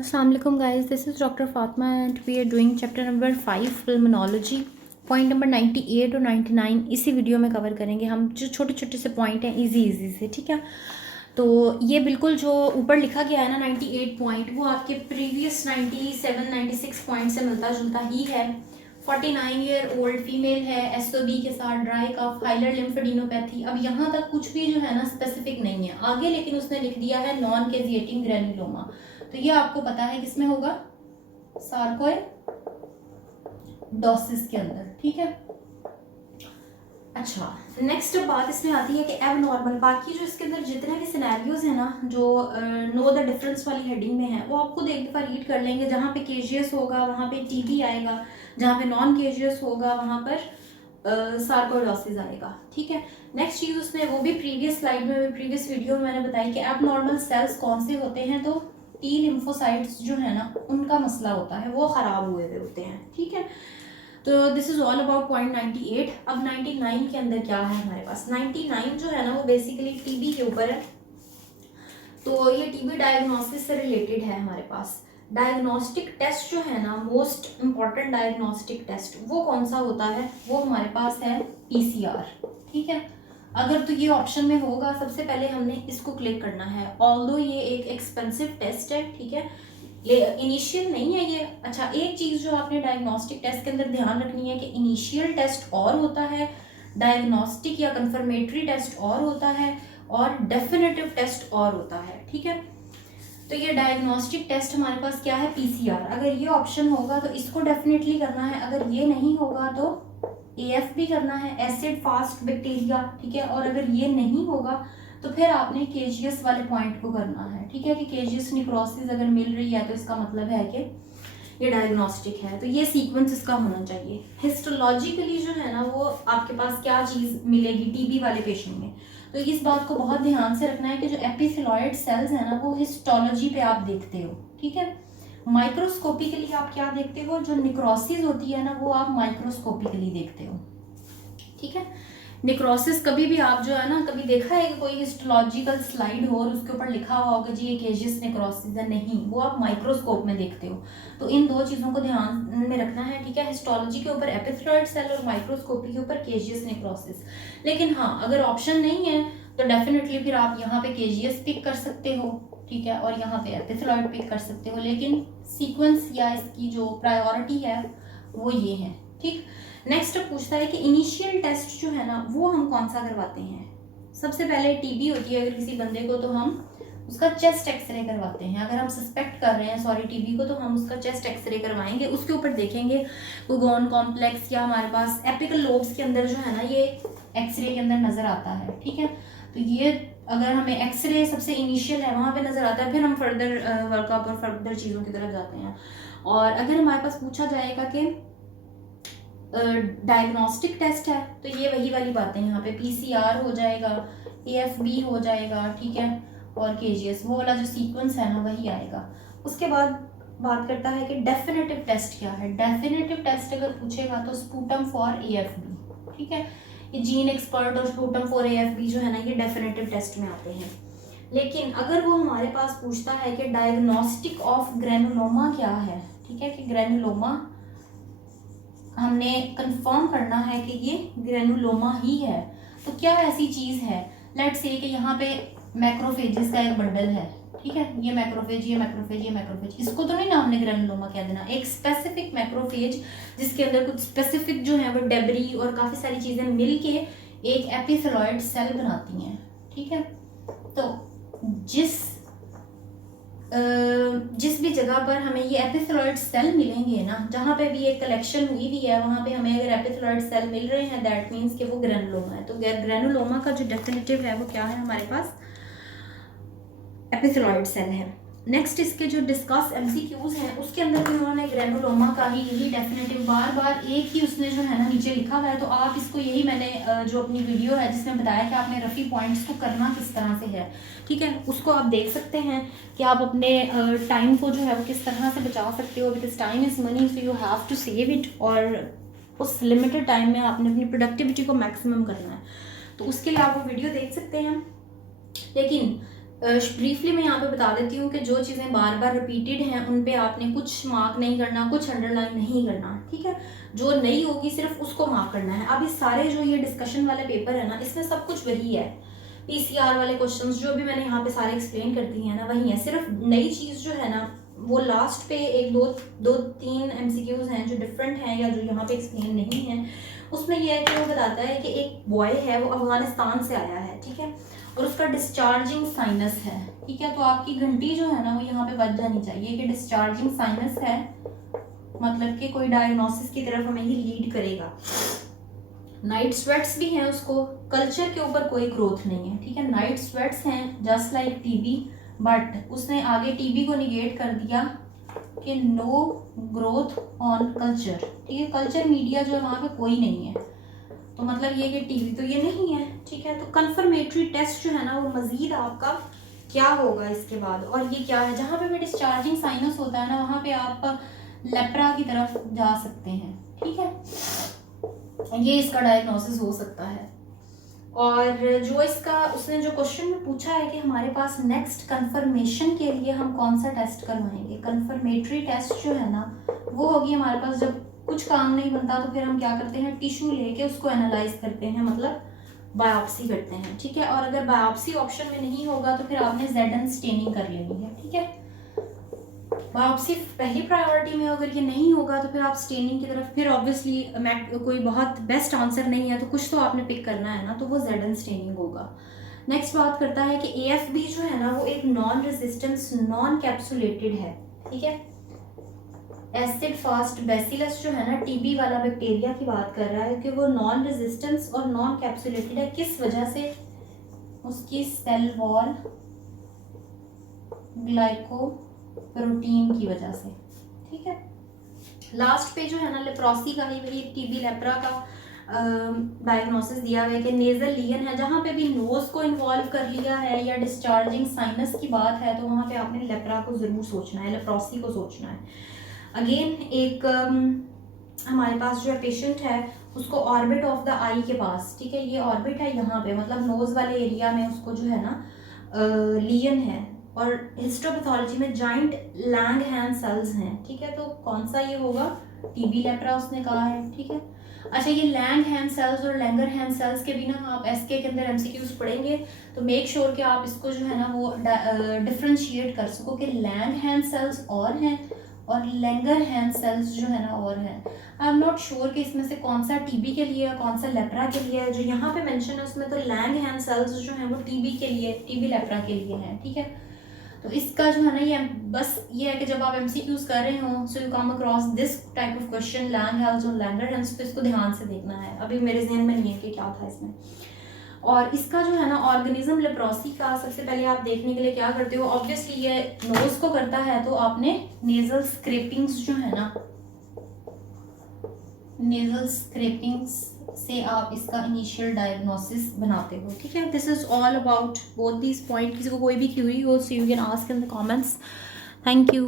Assalamualaikum guys, this is Dr. Fatma and we are doing chapter number 5 pulmonology. Point number 98 और 99 इसी video में cover करेंगे हम। जो छोटे छोटे से पॉइंट हैं इजी से, ठीक है। तो ये बिल्कुल जो ऊपर लिखा गया है ना 98 पॉइंट, वो आपके प्रीवियस 97 96 पॉइंट से मिलता जुलता ही है। 49 ईयर ओल्ड फीमेल है, एसओबी के साथ, ड्राई कफ, हाइलर लिम्फेडिनोपैथी। अब यहाँ तक कुछ भी जो है ना स्पेसिफिक नहीं है आगे, लेकिन उसने लिख दिया है नॉन कैजिएटिंग ग्रेनुलोमा। तो ये आपको पता है किसमें होगा, सार्कोइडोसिस के अंदर, ठीक है। अच्छा, नेक्स्ट बात इसमें आती है कि एबनॉर्मल। बाकी जो इसके अंदर जितने भी सिनेरियोज हैं ना, जो नो द डिफरेंस वाली हेडिंग में है, वो आप खुद एक दफ़ा रीड कर लेंगे। जहाँ पे केजियस होगा वहाँ पे टीबी आएगा, जहाँ पे नॉन केजियस होगा वहाँ पर सार्कोइडोसिस आएगा, ठीक है। नेक्स्ट चीज़ उसने वो भी प्रीवियस स्लाइड में, प्रीवियस वीडियो में मैंने बताई कि एबनॉर्मल सेल्स कौन से होते हैं। तो टी लिम्फोसाइट्स जो है ना, उनका मसला होता है, वो ख़राब हुए हुए होते हैं, ठीक है। तो this is all about point 98। अब 99 के अंदर क्या है हमारे पास। 99 जो है ना, वो बेसिकली टीबी के ऊपर है। तो ये टीबी डायग्नोसिस से रिलेटेड है हमारे पास। डायग्नोस्टिक टेस्ट जो है ना, मोस्ट इम्पॉर्टेंट डायग्नोस्टिक टेस्ट वो कौन सा होता है, वो हमारे पास है पीसीआर, ठीक है। अगर तो ये ऑप्शन में होगा, सबसे पहले हमने इसको क्लिक करना है। ऑल्दो ये एक एक्सपेंसिव टेस्ट है, ठीक है, इनिशियल नहीं है ये। अच्छा, एक चीज़ जो आपने डायग्नोस्टिक टेस्ट के अंदर ध्यान रखनी है कि इनिशियल टेस्ट और होता है, डायग्नोस्टिक या कंफर्मेटरी टेस्ट और होता है, और डेफिनेटिव टेस्ट और होता है, ठीक है। तो ये डायग्नोस्टिक टेस्ट हमारे पास क्या है, पीसीआर। अगर ये ऑप्शन होगा तो इसको डेफिनेटली करना है। अगर ये नहीं होगा तो एएफबी करना है, एसिड फास्ट बैक्टीरिया, ठीक है। और अगर ये नहीं होगा तो फिर आपने केजियस वाले पॉइंट को करना है, ठीक है, कि केजियस निक्रोसिस अगर मिल रही है तो इसका मतलब है कि ये डायग्नोस्टिक है। तो ये सीक्वेंस इसका होना चाहिए। हिस्टोलॉजिकली जो है ना, वो आपके पास क्या चीज़ मिलेगी टीबी वाले पेशेंट में। तो इस बात को बहुत ध्यान से रखना है कि जो एपिथेलॉइड सेल्स है ना, वो हिस्टोलॉजी पे आप देखते हो, ठीक है। माइक्रोस्कोपिकली आप क्या देखते हो, जो निक्रोसिस होती है ना, वो आप माइक्रोस्कोपिकली देखते हो, ठीक है। निक्रोसिस कभी भी आप जो है ना, कभी देखा है कि कोई हिस्टोलॉजिकल स्लाइड हो और उसके ऊपर लिखा हुआ होगा जी ये केजियस निक्रोसिस है, नहीं, वो आप माइक्रोस्कोप में देखते हो। तो इन दो चीज़ों को ध्यान में रखना है, ठीक है। हिस्टोलॉजी के ऊपर एपिथेलॉइड सेल और माइक्रोस्कोपी के ऊपर केजियस निक्रोसिस। लेकिन हाँ, अगर ऑप्शन नहीं है तो डेफिनेटली फिर आप यहाँ पे केजियस पिक कर सकते हो, ठीक है, और यहाँ पे एपिथेलॉइड पिक कर सकते हो। लेकिन सीक्वेंस या इसकी जो प्रायोरिटी है वो ये है, ठीक। नेक्स्ट पूछता है कि इनिशियल टेस्ट जो है ना, वो हम कौन सा करवाते हैं। सबसे पहले टीबी होती है अगर किसी बंदे को, तो हम उसका चेस्ट एक्सरे करवाते हैं। अगर हम सस्पेक्ट कर रहे हैं सॉरी टीबी को, तो हम उसका चेस्ट एक्सरे करवाएंगे। उसके ऊपर देखेंगे गुगोन कॉम्प्लेक्स या हमारे पास एपिकल लोब्स के अंदर जो है ना, ये एक्सरे के अंदर नजर आता है, ठीक है। तो ये अगर हमें एक्सरे सबसे इनिशियल है वहाँ पे नजर आता है, फिर हम फर्दर वर्कअप और फर्दर चीज़ों की तरफ जाते हैं। और अगर हमारे पास पूछा जाएगा कि डायग्नोस्टिक टेस्ट है, तो ये वही वाली बातें, यहाँ पे पीसीआर हो जाएगा, एएफबी हो जाएगा, ठीक है, और केजीएस, वो वाला जो सीक्वेंस है ना वही आएगा। उसके बाद बात करता है कि डेफिनेटिव टेस्ट क्या है। डेफिनेटिव टेस्ट अगर पूछेगा तो स्पूटम फॉर एएफबी, ठीक है। ये जीन एक्सपर्ट और स्पूटम फॉर एएफबी जो है ना, ये डेफिनेटिव टेस्ट में आते हैं। लेकिन अगर वो हमारे पास पूछता है कि डायग्नोस्टिक ऑफ ग्रेनुलोमा क्या है, ठीक है, कि ग्रेनुलोमा हमने कंफर्म करना है कि ये ग्रेनुलोमा ही है, तो क्या ऐसी चीज़ है, लेट्स से कि यहाँ पे मैक्रोफेजेस का एक बंडल है, ठीक है, ये मैक्रोफेज, ये मैक्रोफेज, ये मैक्रोफेज, इसको तो नहीं ना हमने ग्रेनुलोमा कह देना। एक स्पेसिफिक मैक्रोफेज जिसके अंदर कुछ स्पेसिफिक जो है वो डेबरी और काफ़ी सारी चीज़ें मिल के एक एपिथेलॉइड सेल बनाती हैं, ठीक है। तो जिस भी जगह पर हमें ये एपिथेलॉइड सेल मिलेंगे ना, जहाँ पे भी एक कलेक्शन हुई भी है, वहाँ पे हमें अगर एपिथेलॉइड सेल मिल रहे हैं, दैट मीन्स कि वो ग्रेनुलोमा है। तो ग्रेनुलोमा का जो डेफिनेटिव है वो क्या है हमारे पास, एपिथेलॉइड सेल है। नेक्स्ट इसके जो डिस्कस एमसीक्यूज हैं उसके अंदर भी उन्होंने ग्रेनुलोमा का ही यही डेफिनेटिव बार बार एक ही उसने जो है ना नीचे लिखा हुआ है। तो आप इसको यही मैंने जो अपनी वीडियो है जिसमें बताया कि आपने रफ़ी पॉइंट्स को करना किस तरह से है, ठीक है, उसको आप देख सकते हैं कि आप अपने टाइम को जो है वो किस तरह से बचा सकते हो। Because time is money, so you have to save it, और उस लिमिटेड टाइम में आपने अपनी प्रोडक्टिविटी को मैक्सिमम करना है। तो उसके लिए आप वो वीडियो देख सकते हैं। लेकिन ब्रीफली मैं यहाँ पे बता देती हूँ कि जो चीज़ें बार बार रिपीटेड हैं उन पे आपने कुछ मार्क नहीं करना, कुछ अंडरलाइन नहीं करना, ठीक है। जो नहीं होगी सिर्फ उसको मार्क करना है। अब इस सारे जो ये डिस्कशन वाले पेपर है ना, इसमें सब कुछ वही है। पीसीआर वाले क्वेश्चंस जो भी मैंने यहाँ पे सारे एक्सप्लेन कर दिए हैं ना, वही है। सिर्फ नई चीज़ जो है ना, वो लास्ट पे एक दो तीन एमसीक्यूज हैं जो डिफरेंट हैं या जो यहाँ पे एक्सप्लेन नहीं है। उसमें यह है कि वो बताता है कि एक बॉय है, वो अफगानिस्तान से आया है, ठीक है, और उसका डिस्चार्जिंग साइनस है, ठीक है। तो आपकी घंटी जो है ना वो यहाँ पे बज जानी चाहिए कि डिस्चार्जिंग साइनस है, मतलब कि कोई डायग्नोसिस की तरफ हमें ये लीड करेगा। नाइट स्वेट्स भी हैं उसको, कल्चर के ऊपर कोई ग्रोथ नहीं है, ठीक है। नाइट स्वेट्स हैं जस्ट लाइक टीबी, बट उसने आगे टीबी को निगेट कर दिया कि नो ग्रोथ ऑन कल्चर, ठीक है। कल्चर मीडिया जो है वहाँ पे कोई नहीं है, तो मतलब ये कि टीबी तो ये नहीं है, ठीक है। तो कंफर्मेटरी टेस्ट जो है ना वो मजीद आपका क्या होगा इसके बाद, और ये क्या है, जहाँ पे भी डिस्चार्जिंग साइनस होता है ना वहाँ पे आप लेप्रा की तरफ जा सकते हैं, ठीक है। ये इसका डायग्नोसिस हो सकता है। और जो इसका उसने जो क्वेश्चन में पूछा है कि हमारे पास नेक्स्ट कंफर्मेशन के लिए हम कौन सा टेस्ट करवाएंगे, कंफर्मेटरी टेस्ट जो है ना वो होगी हमारे पास, जब कुछ काम नहीं बनता तो फिर हम क्या करते हैं, टिश्यू लेके उसको एनालाइज करते हैं, मतलब बायोप्सी करते हैं, ठीक है। और अगर बायोप्सी ऑप्शन में नहीं होगा तो फिर आपने जेडन स्टेनिंग कर लेनी है, ठीक है। बायोप्सी पहली प्रायोरिटी में, अगर ये नहीं होगा तो फिर आप स्टेनिंग की तरफ, फिर ऑब्वियसली कोई बहुत बेस्ट आंसर नहीं है तो कुछ तो आपने पिक करना है ना, तो वो जेडन स्टेनिंग होगा। नेक्स्ट बात करता है कि एएफबी जो है ना वो एक नॉन रेजिस्टेंस नॉन कैप्सुलेटेड है, ठीक है। एसिड फास्ट बैसिलस जो है ना, टीबी वाला बैक्टीरिया की बात कर रहा है कि वो नॉन रेजिस्टेंस और नॉन कैप्सुलेटेड है। किस वजह से? उसकी सेल वॉल ग्लाइकोप्रोटीन की वजह से, ठीक है। लास्ट पे जो है ना लेप्रोसी का ही, वही टीबी लेप्रा का डायग्नोसिस दिया हुआ है कि नेजल लीजन है। जहाँ पे भी नोज को इन्वॉल्व कर लिया है या डिस्चार्जिंग साइनस की बात है तो वहाँ पे आपने लेप्रा को ज़रूर सोचना है, लेप्रोसी को सोचना है। अगेन एक हमारे पास जो है पेशेंट है, उसको ऑर्बिट ऑफ द आई के पास, ठीक है, ये ऑर्बिट है यहाँ पे, मतलब नोज वाले एरिया में उसको जो है ना लीजन है, और हिस्टोपैथोलॉजी में जॉइंट लैंगहैन सेल्स हैं, ठीक है। तो कौन सा ये होगा? टीबी लेप्रा उसने कहा है, ठीक है। अच्छा, ये लैंगहैन सेल्स और लैंगरहैन सेल्स के भी ना आप एसके के अंदर एमसीक्यूज पढ़ेंगे, तो मेक श्योर कि आप इसको जो है ना वो डिफ्रेंशिएट कर सको कि लैंगहैन सेल्स और हैं और लैंगरहैन सेल्स जो है ना और हैं। आई एम नॉट श्योर कि इसमें से कौन सा टीबी के लिए है, कौन सा लेप्रा के लिए है। जो यहाँ पे मेंशन है उसमें तो लैंगहैन सेल्स जो हैं वो टीबी के लिए, टीबी लेप्रा के लिए हैं, ठीक है। तो इसका जो है ना ये बस ये है कि जब आप एमसीक्यूज कर रहे हो so you come across this type of question, Langhans और लैंगरहैंस, तो इसको ध्यान से देखना है। अभी मेरे जहन में नहीं है कि क्या था इसमें। और इसका जो है ना ऑर्गेनिज्म लेप्रोसी का सबसे पहले आप देखने के लिए क्या करते हो, ऑब्वियसली ये नोज को करता है तो आपने नेजल स्क्रैपिंग्स जो है ना, नेजल स्क्रैपिंग्स से आप इसका इनिशियल डायग्नोसिस बनाते हो, ठीक है। This is all about both these point. किसी को कोई भी क्यूरी हो so you can ask in the comments. Thank you.